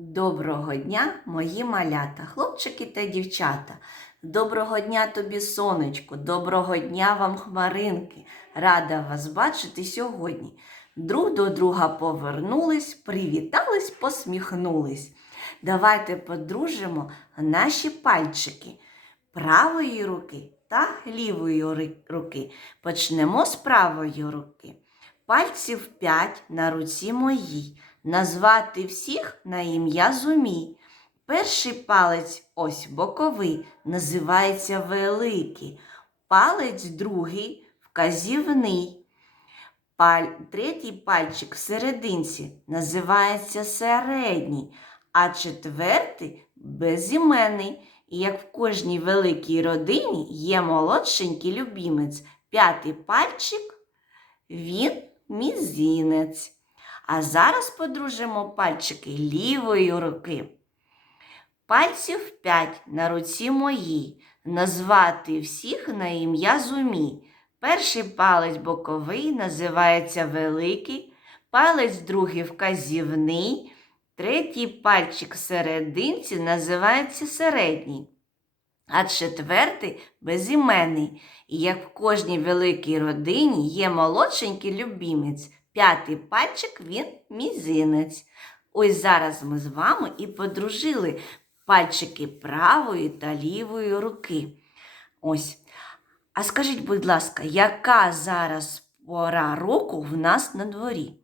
Доброго дня, мої малята, хлопчики та дівчата. Доброго дня тобі, сонечко, доброго дня вам, хмаринки. Рада вас бачити сьогодні. Друг до друга повернулись, привітались, посміхнулись. Давайте подружимо наші пальчики правої руки та лівої руки. Почнемо з правої руки. Пальців п'ять на руці моїй. Назвати всіх на ім'я зумій. Перший палець ось боковий, називається великий. Палець другий вказівний. Паль... Третій пальчик в серединці називається середній, а четвертий безіменний. І як в кожній великій родині є молодшенький любімець. П'ятий пальчик він мізинець. А зараз подружимо пальчики лівої руки. Пальців п'ять на руці моїй. Назвати всіх на ім'я зумій. Перший палець боковий називається великий, палець другий вказівний, третій пальчик серединці називається середній, а четвертий безіменний. І як в кожній великій родині є молодшенький любімець. П'ятий пальчик він мізинець. Ось зараз ми з вами і подружили пальчики правої та лівої руки. Ось. А скажіть, будь ласка, яка зараз пора року в нас на дворі?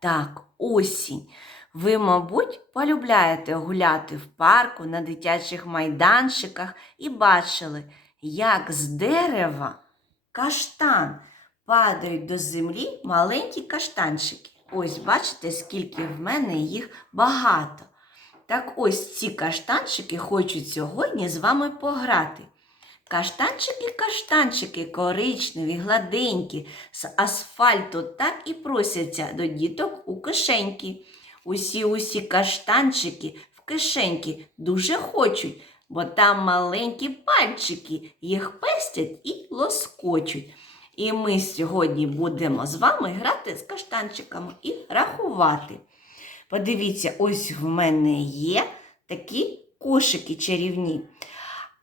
Так, осінь. Ви, мабуть, полюбляєте гуляти в парку на дитячих майданчиках і бачили, як з дерева каштан падають до землі маленькі каштанчики. Ось бачите, скільки в мене їх багато. Так ось ці каштанчики хочуть сьогодні з вами пограти. Каштанчики, каштанчики, коричневі, гладенькі, з асфальту так і просяться до діток у кишеньки. Усі усі каштанчики в кишеньки дуже хочуть, бо там маленькі пальчики їх пестять і лоскочуть. І ми сьогодні будемо з вами грати з каштанчиками і рахувати. Подивіться, ось в мене є такі кошики чарівні.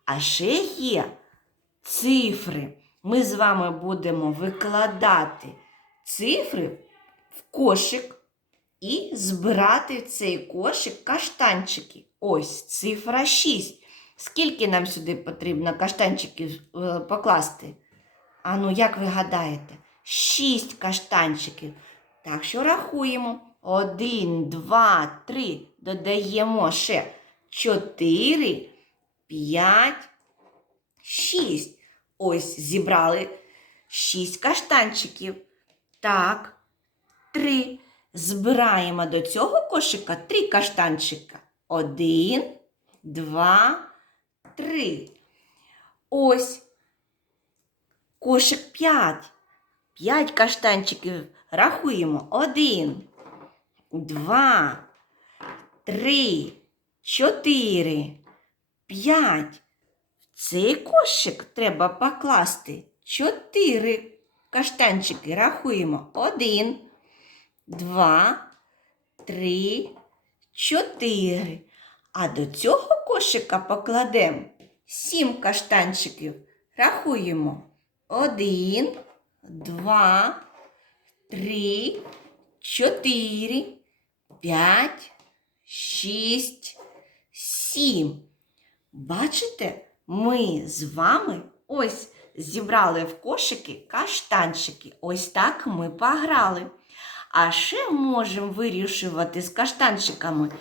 А ще є цифри. Ми з вами будемо викладати цифри в кошик і збирати в цей кошик каштанчики. Ось цифра 6. Скільки нам сюди потрібно каштанчиків е, покласти? А ну, як ви гадаєте? 6 каштанчиків. Так що рахуємо. Один, два, три. Додаємо ще чотири, п'ять, шість. Ось зібрали шість каштанчиків. Так, три. Збираємо до цього кошика три каштанчика. Один, два, три. Ось кошик п'ять. П'ять каштанчиків рахуємо. Один, два, три, чотири, п'ять. В цей кошик треба покласти чотири каштанчики. Рахуємо. Один, два, три, чотири. А до цього кошика покладемо сім каштанчиків. Рахуємо. Один, два, три, чотири, п'ять, шість, сім. Бачите, ми з вами ось зібрали в кошики каштанчики. Ось так ми пограли. А ще можемо вирішувати з каштанчиками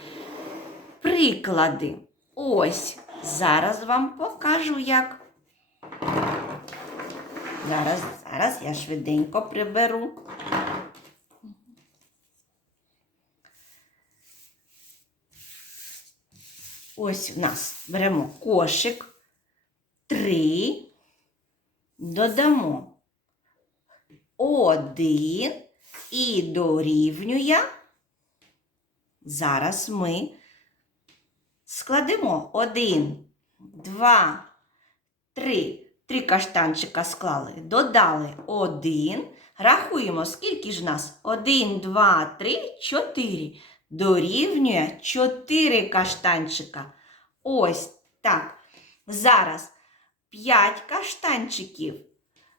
приклади. Ось, зараз вам покажу як. Зараз, зараз я швиденько приберу. Ось в нас беремо кошик, три, додамо один і дорівнює. Зараз ми складемо один, два, три. Три каштанчика склали, додали один. Рахуємо, скільки ж нас? Один, два, три, чотири. дорівнює 4 каштанчика. Ось так. Зараз 5 каштанчиків.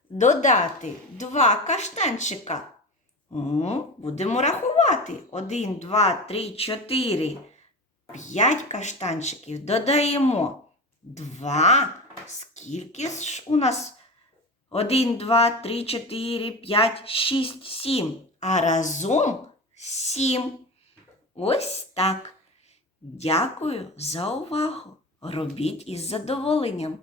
Додати 2 каштанчика. Ну, будемо рахувати. 1, 2, 3, 4. 5 каштанчиків. Додаємо 2. Скільки ж у нас? 1, 2, 3, 4, 5, 6, 7. А разом сім. Ось так. Дякую за увагу. Робіть із задоволенням.